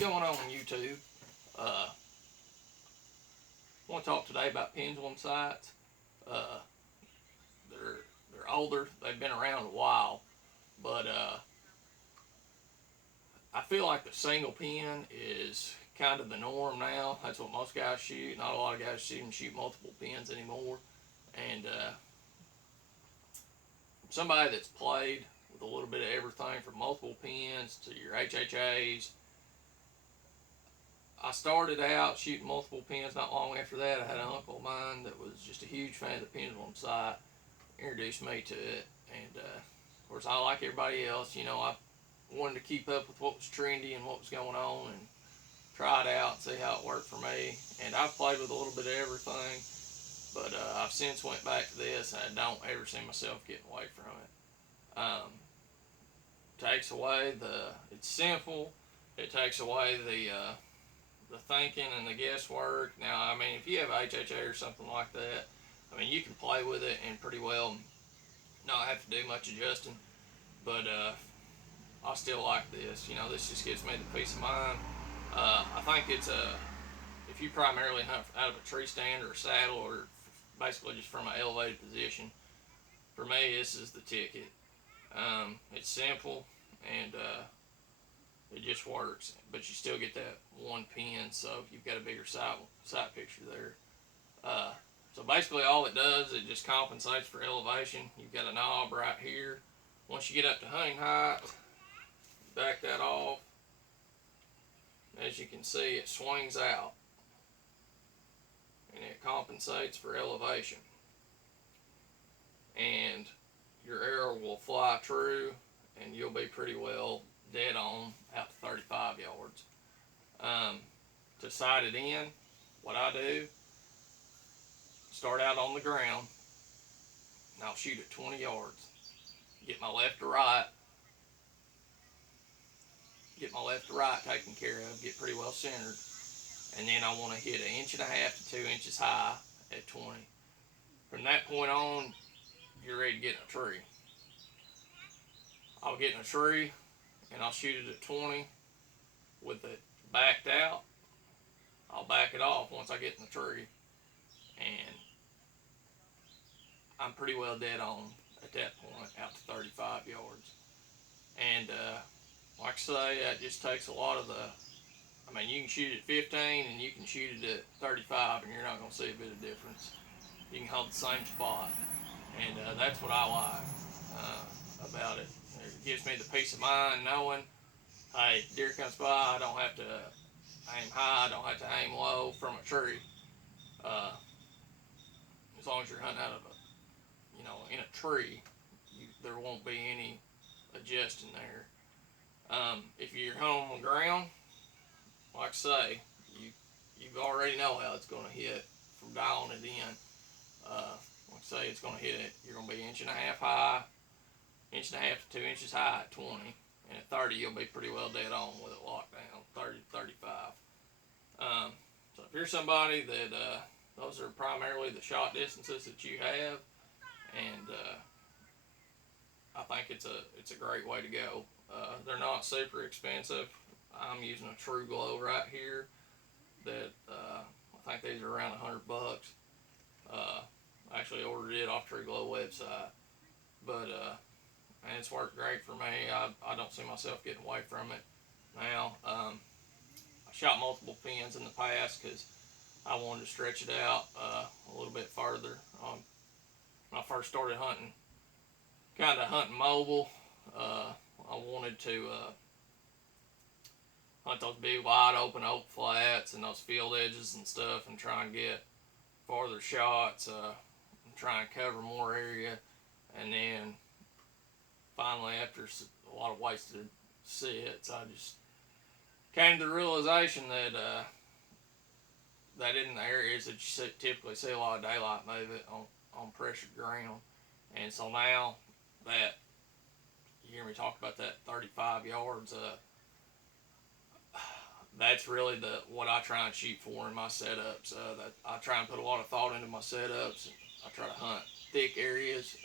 going on YouTube? I want to talk today about pendulum sights. Uh, they're older. They've been around a while, but I feel like the single pin is kind of the norm now. That's what most guys shoot. Not a lot of guys shoot multiple pins anymore. And somebody that's played with a little bit of everything from multiple pins to your HHAs. I started out shooting multiple pins. Not long after that, I had an uncle of mine that was just a huge fan of the pendulum sight. Introduced me to it, and of course, I like everybody else. I wanted to keep up with what was trendy and what was going on, and try it out and see how it worked for me. And I've played with a little bit of everything, but I've since went back to this, and I don't ever see myself getting away from it. Takes away it's simple. It takes away the thinking and the guesswork. Now, I mean, if you have HHA or something like that, I mean, you can play with it and pretty well not have to do much adjusting. But I still like this. This just gives me the peace of mind. I think if you primarily hunt out of a tree stand or a saddle or basically just from an elevated position, for me, this is the ticket. It's simple and it just works, but you still get that one pin, so you've got a bigger sight picture there. So basically all it does, it just compensates for elevation. You've got a knob right here. Once you get up to hunting height, back that off. As you can see, it swings out and it compensates for elevation. And your arrow will fly true and you'll be pretty well dead on out to 35 yards. To sight it in, what I do, start out on the ground and I'll shoot at 20 yards. Get my left to right taken care of, get pretty well centered, and then I want to hit 1.5 to 2 inches high at 20. From that point on, you're ready to get in a tree. I'll get in a tree and I'll shoot it at 20 with it backed out. I'll back it off once I get in the tree, and I'm pretty well dead on at that point out to 35 yards. And like I say, that just takes a lot of I mean, you can shoot at 15 and you can shoot it at 35 and you're not going to see a bit of difference. You can hold the same spot, and that's what I like about it. It gives me the peace of mind knowing, hey, deer comes by, I don't have to aim high, I don't have to aim low from a tree. As long as you're hunting out of in a tree, there won't be any adjusting there. If you're hunting on the ground, like I say, you already know how it's going to hit from dialing it in. Like I say, it's going to hit it. You're going to be 1.5 inches high, 1.5 to 2 inches high at 20, and at 30 you'll be pretty well dead on with it locked down, 30 to 35. So if you're somebody that those are primarily the shot distances that you have, and I think it's a great way to go. They're not super expensive. I'm using a True Glow right here that I think these are around $100. I actually ordered it off True Glow website, but and it's worked great for me. I don't see myself getting away from it now. I shot multiple pins in the past because I wanted to stretch it out a little bit further. When I first started hunting, kind of hunting mobile, I wanted to hunt those big wide open oak flats and those field edges and stuff and try and get farther shots and try and cover more area. And then finally, after a lot of wasted sits, I just came to the realization that that in the areas that you typically see a lot of daylight movement on pressured ground. And so now that you hear me talk about that 35 yards, that's really what I try and shoot for in my setups. That I try and put a lot of thought into my setups. I try to hunt thick areas,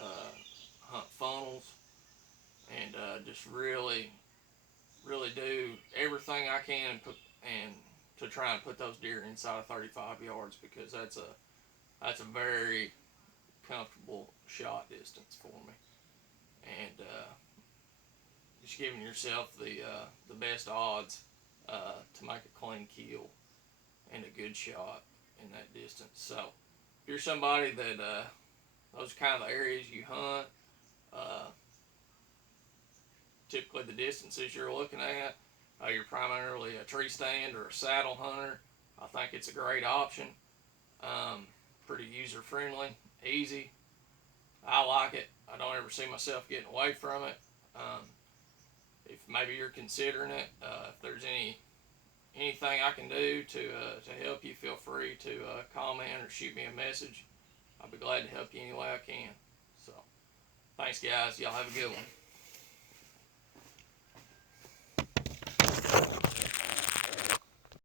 hunt funnels, and just really really do everything I can and to try and put those deer inside of 35 yards, because that's a very comfortable shot distance for me, and just giving yourself the best odds to make a clean kill and a good shot in that distance. So if you're somebody that those are kind of the areas you hunt, uh, typically the distances you're looking at, you're primarily a tree stand or a saddle hunter, I think it's a great option. Um, Pretty user friendly, easy. I like it. I don't ever see myself getting away from it. Um, if maybe you're considering it, if there's anything I can do to help you, feel free to comment or shoot me a message. I'll be glad to help you any way I can. So, thanks, guys. Y'all have a good one.